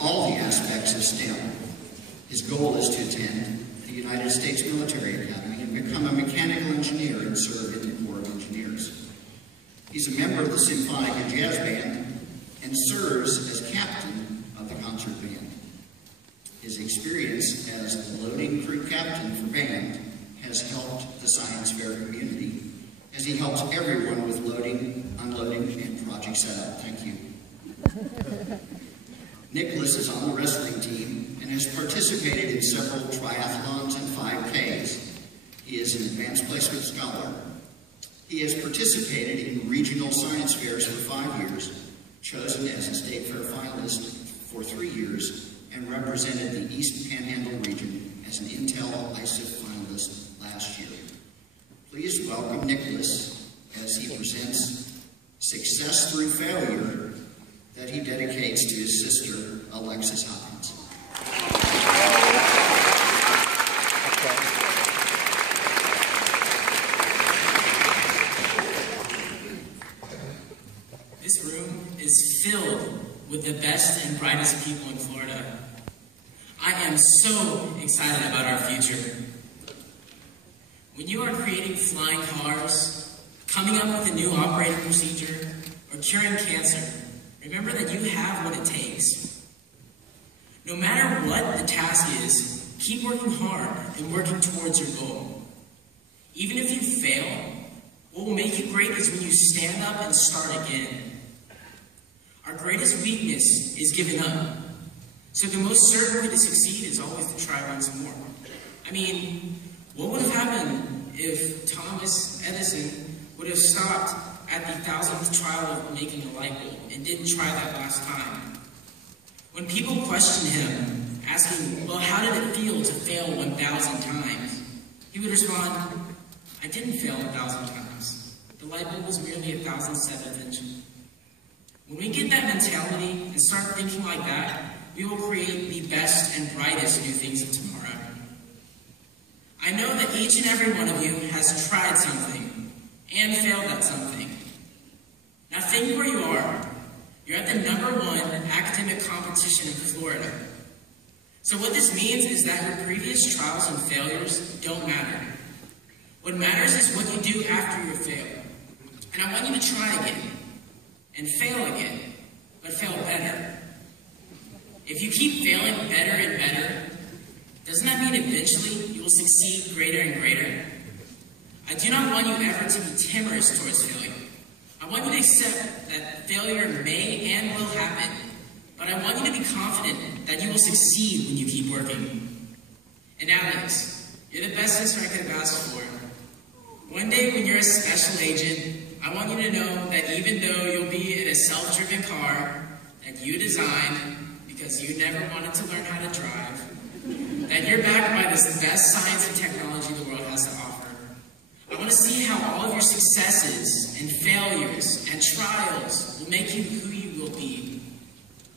all the aspects of STEM. His goal is to attend the United States Military Academy and become a mechanical engineer and serve in the Corps of Engineers. He's a member of the Symphonic and Jazz Band and serves as captain of the concert band. His experience as the loading crew captain for band has helped the science fair community as he helps everyone with loading, unloading, and project setup. Thank you. Nicholas is on the wrestling team and has participated in several triathlons and 5Ks. He is an advanced placement scholar. He has participated in regional science fairs for 5 years, chosen as a state fair finalist for 3 years, and represented the East Panhandle region as an Intel ISIF finalist last year. Please welcome Nicholas as he presents Success Through Failure that he dedicates to his sister, Alexis Hopkins. This room is filled with the best and brightest people in Florida. I am so excited about our future. When you are creating flying cars, coming up with a new operating procedure, or curing cancer, remember that you have what it takes. No matter what the task is, keep working hard and working towards your goal. Even if you fail, what will make you great is when you stand up and start again. Our greatest weakness is giving up. So the most certain way to succeed is always to try once more. I mean, what would have happened if Thomas Edison would have stopped at the 1000th trial of making a light bulb and didn't try that last time? When people question him, asking, well, how did it feel to fail 1,000 times? He would respond, I didn't fail 1,000 times. The light bulb was merely 1,007th inch. When we get that mentality and start thinking like that, we will create the best and brightest new things of tomorrow. I know that each and every one of you has tried something and failed at something. Now think where you are. You're at the #1 academic competition in Florida. So what this means is that your previous trials and failures don't matter. What matters is what you do after you fail. And I want you to try again, and fail again, but fail better. If you keep failing better and better, doesn't that mean eventually you will succeed greater and greater? I do not want you ever to be timorous towards failure. I want you to accept that failure may and will happen, but I want you to be confident that you will succeed when you keep working. And Alex, you're the best sister I could have asked for. One day when you're a special agent, I want you to know that even though you'll be in a self-driven car that you designed because you never wanted to learn how to drive, that you're backed by this best science and technology the world has to offer. I want to see how all of your successes and failures and trials will make you who you will be.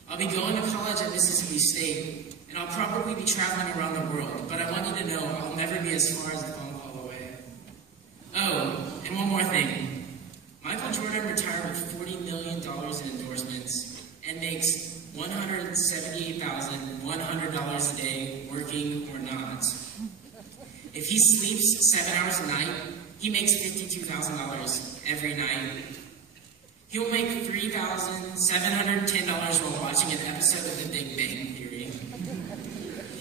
I'll be going to college at Mississippi State, and I'll probably be traveling around the world, but I want you to know I'll never be as far as a phone call away. Oh, and one more thing. Michael Jordan retired with $40 million in endorsements and makes $178,100 a day, working or not. If he sleeps 7 hours a night, he makes $52,000 every night. He'll make $3,710 while watching an episode of The Big Bang Theory.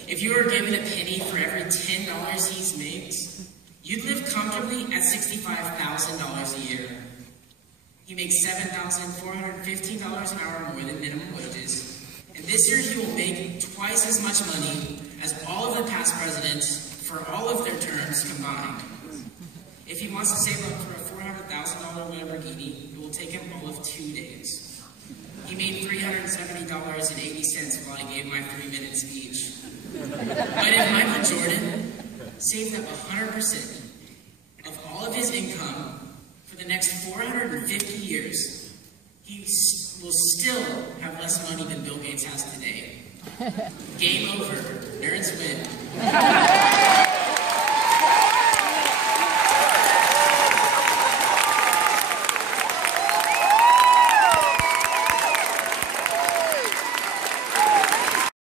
If you were given a penny for every $10 he makes, you'd live comfortably at $65,000 a year. He makes $7,415 an hour more than minimum wages. And this year he will make twice as much money as all of the past presidents for all of their terms combined. If he wants to save up for a $400,000 Lamborghini, it will take him all of 2 days. He made $370.80 while I gave my 3-minute speech. But if Michael Jordan saved up 100% of all of his income for the next 450 years, he will still have less money than Bill Gates has today. Game over. Nerds win.